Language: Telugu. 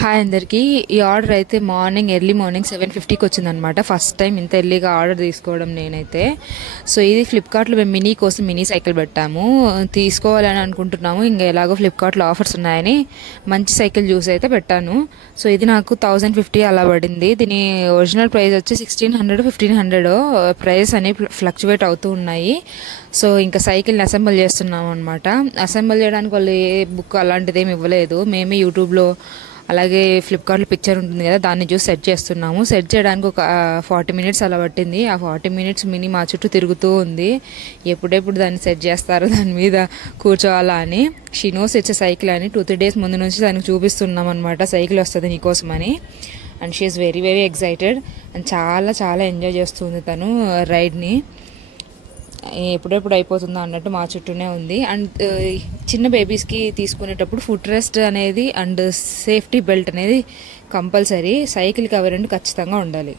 హాయ్ అందరికీ. ఈ ఆర్డర్ అయితే ఎర్లీ మార్నింగ్ 7:50కి వచ్చిందనమాట. ఫస్ట్ టైం ఇంత ఎర్లీగా ఆర్డర్ తీసుకోవడం నేనైతే. సో ఇది ఫ్లిప్కార్ట్లో మేము మినీ కోసం మినీ సైకిల్ పెట్టాము, తీసుకోవాలని అనుకుంటున్నాము. ఇంకా ఎలాగో ఫ్లిప్కార్ట్లో ఆఫర్స్ ఉన్నాయని మంచి సైకిల్ చూసి అయితే పెట్టాను. సో ఇది నాకు 1050 అలా పడింది. దీని ఒరిజినల్ ప్రైస్ వచ్చి 1600 1500 ప్రైస్ అని ఫ్లక్చువేట్ అవుతూ ఉన్నాయి. సో ఇంకా సైకిల్ని అసెంబుల్ చేస్తున్నాము అనమాట. అసెంబుల్ చేయడానికి వాళ్ళు ఏ బుక్ అలాంటిది ఏమి ఇవ్వలేదు. మేమే యూట్యూబ్లో అలాగే ఫ్లిప్కార్ట్లో పిక్చర్ ఉంటుంది కదా, దాన్ని చూసి సెట్ చేస్తున్నాము. సెట్ చేయడానికి ఒక 40 minutes అలా పట్టింది. ఆ 40 minutes మినీ మా చుట్టూ తిరుగుతూ ఉంది. ఎప్పుడెప్పుడు దాన్ని సెట్ చేస్తారో, దాని మీద కూర్చోవాలా అని. షీ నోస్ ఇట్స్ సైకిల్ అని 2-3 days ముందు నుంచి దానికి చూపిస్తున్నాం అనమాట, సైకిల్ వస్తుంది నీకోసం అని. And she is very very excited and చాలా చాలా ఎంజాయ్ చేస్తుంది తను రైడ్ని. ఎప్పుడెప్పుడు అయిపోతుందో అన్నట్టు మా చుట్టూనే ఉంది. అండ్ చిన్న బేబీస్కి తీసుకునేటప్పుడు ఫుట్ రెస్ట్ అనేది అండ్ సేఫ్టీ బెల్ట్ అనేది కంపల్సరీ. సైకిల్కి అవి రెండు ఖచ్చితంగా ఉండాలి.